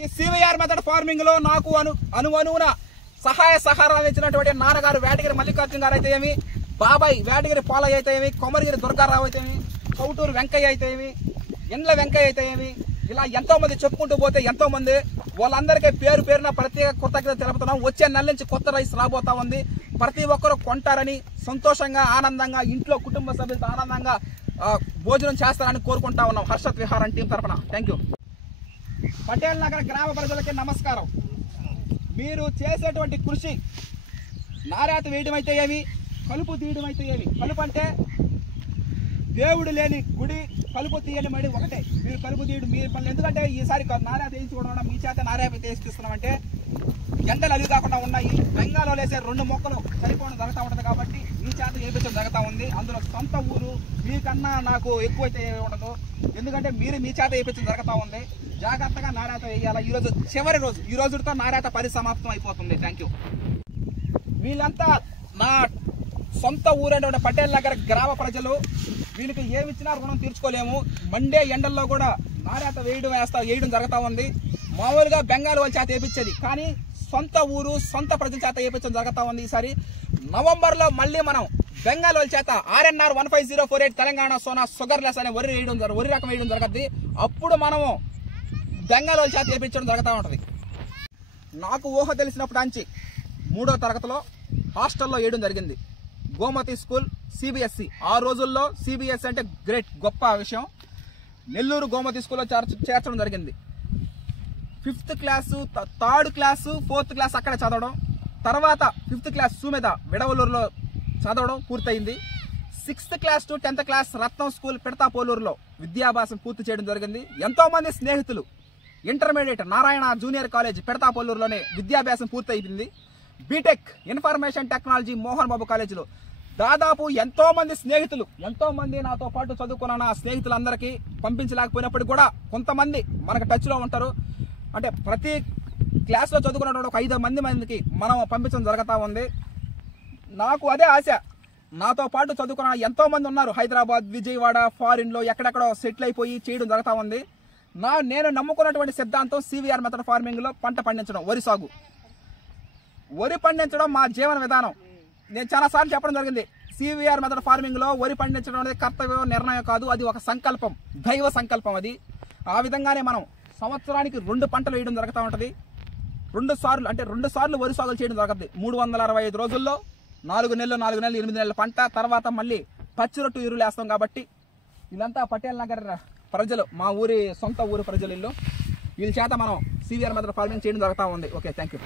ఈ CVR method farming లో నాకు అనువున సహాయ సహకారాలు ఇచ్చినటువంటి నాన్నగారు వేటగిరి మల్లికార్జున గారు అయితే ఏమి, బాబాయ్ వేటగిరి పోలయ్య అయితే ఏమి, కొమరగిరి దుర్గారావు అయితే ఏమి, కౌటూరు వెంకయ్య అయితే ఏమి, ఎండ్ల వెంకయ్య అయితే ఏమి, ఇలా ఎంతో మంది చెప్పుకుంటూ పోతే ఎంతో మంది, వాళ్ళందరికీ పేరు పేరున ప్రత్యేక కృతజ్ఞత తెలుపుతున్నాం. వచ్చే నెల నుంచి కొత్త రైస్ రాబోతా ఉంది. ప్రతి ఒక్కరూ కొంటారని సంతోషంగా ఆనందంగా ఇంట్లో కుటుంబ సభ్యులతో ఆనందంగా భోజనం చేస్తారని కోరుకుంటా ఉన్నాం హర్షత్ విహారం టీం తరఫున. Thank you. పటేల్ నగర్ గ్రామ ప్రజలకి నమస్కారం. మీరు చేసేటువంటి కృషి నారాత వేయడం అయితే ఏమి, కలుపు తీయడం అయితే ఏమి. కలుపు అంటే దేవుడు లేని గుడి, కలుపు తీయని మడి ఒకటే. మీరు కలుపు తీయడం మీ పనులు. ఎందుకంటే ఈసారి నారాత వేయించుకోవడం మీ చేత నారాత వేయిస్తున్నామంటే ఎండలు అలివి కాకుండా ఉన్నాయి. బెంగాల్లో వేసే 2 మొక్కలు సరిపోవడం జరుగుతూ ఉంటుంది కాబట్టి మీ చేత వేయించడం జరుగుతూ ఉంది. అందులో సొంత ఊరు మీకన్నా నాకు ఎక్కువైతే ఉండదు. ఎందుకంటే మీరు మీ చేత వేయించడం జరుగుతూ ఉంది. జాగ్రత్తగా నారాత వేయాలి. ఈరోజు చివరి రోజు, ఈ రోజుతో నారాత పరిసమాప్తం అయిపోతుంది. Thank you. వీళ్ళంతా నా సొంత ఊరైనటువంటి పటేల్ నగర్ గ్రామ ప్రజలు. వీళ్ళకి ఏమిచ్చినా రుణం తీర్చుకోలేము. మండే ఎండల్లో కూడా నారాత వేయడం జరుగుతూ ఉంది. మామూలుగా బెంగాల్ వాళ్ళ చేత వేయించేది, కానీ సొంత ఊరు సొంత ప్రజల చేత వేయించడం జరుగుతూ ఉంది. ఈసారి నవంబర్లో మళ్ళీ మనం బెంగాల్ వాళ్ళ చేత RNR 15048 తెలంగాణ సోనా షుగర్లెస్ అనే వరి రకం వేయడం జరుగుద్ది. అప్పుడు మనము బెంగాల్ వాళ్ళ చేత వేయించడం జరుగుతూ ఉంటుంది. నాకు ఊహ తెలిసినప్పుడు అంచి 3వ తరగతిలో హాస్టల్లో వేయడం జరిగింది. Gomati school CBSE. ఆ రోజుల్లో CBSE అంటే గ్రేట్, గొప్ప విషయం. నెల్లూరు గోమతి స్కూల్లో చేర్చడం జరిగింది. 5th class, 3rd class, 4th class అక్కడ చదవడం. తర్వాత 5th క్లాస్ సుమేధ విడవలూరులో చదవడం పూర్తయింది. 6th class to 10th class Ratnam school పిడతాపోలూరులో విద్యాభ్యాసం పూర్తి చేయడం జరిగింది. ఎంతో మంది స్నేహితులు ఇంటర్మీడియట్ నారాయణ జూనియర్ కాలేజ్ పిడతాపోలూరులోనే విద్యాభ్యాసం పూర్తయింది. B Tech information technology Mohan Babu కాలేజీలో దాదాపు ఎంతో మంది స్నేహితులు, ఎంతో మంది నాతో పాటు చదువుకున్న నా స్నేహితులందరికీ పంపించలేకపోయినప్పటికీ కూడా కొంతమంది మనకు టచ్లో ఉంటారు. అంటే ప్రతి క్లాస్లో చదువుకున్నటువంటి ఒక 5 మందికి మనం పంపించడం జరుగుతూ ఉంది. నాకు అదే ఆశ. నాతో పాటు చదువుకున్న ఎంతో మంది ఉన్నారు. హైదరాబాద్, విజయవాడ, ఫారిన్లో ఎక్కడెక్కడో సెటిల్ అయిపోయి చేయడం జరుగుతూ ఉంది. నేను నమ్ముకున్నటువంటి సిద్ధాంతం సివిఆర్ మెథడ్ ఫార్మింగ్లో పంట పండించడం, వరి సాగు. వరి పండించడం మా జీవన విధానం. నేను చాలాసార్లు చెప్పడం జరిగింది. సివిఆర్ మెథడ్ ఫార్మింగ్లో వరి పండించడం అనేది కర్తవ్యం, నిర్ణయం కాదు. అది ఒక సంకల్పం, దైవ సంకల్పం అది. ఆ విధంగానే మనం సంవత్సరానికి 2 పంటలు వేయడం జరుగుతూ ఉంటుంది. 2 సార్లు వరి సాగులు చేయడం జరుగుతుంది. 365 రోజుల్లో 4 నెలలు, 8 నెలల పంట. తర్వాత మళ్ళీ పచ్చిరొట్టు ఎరువులు వేస్తాం. కాబట్టి వీళ్ళంతా పటేల్ నగర్ ప్రజలు, మా ఊరి సొంత ఊరు ప్రజలు. వీళ్ళ చేత మనం సివిఆర్ మెథడ్ ఫార్మింగ్ చేయడం జరుగుతూ ఉంది. Okay, thank you.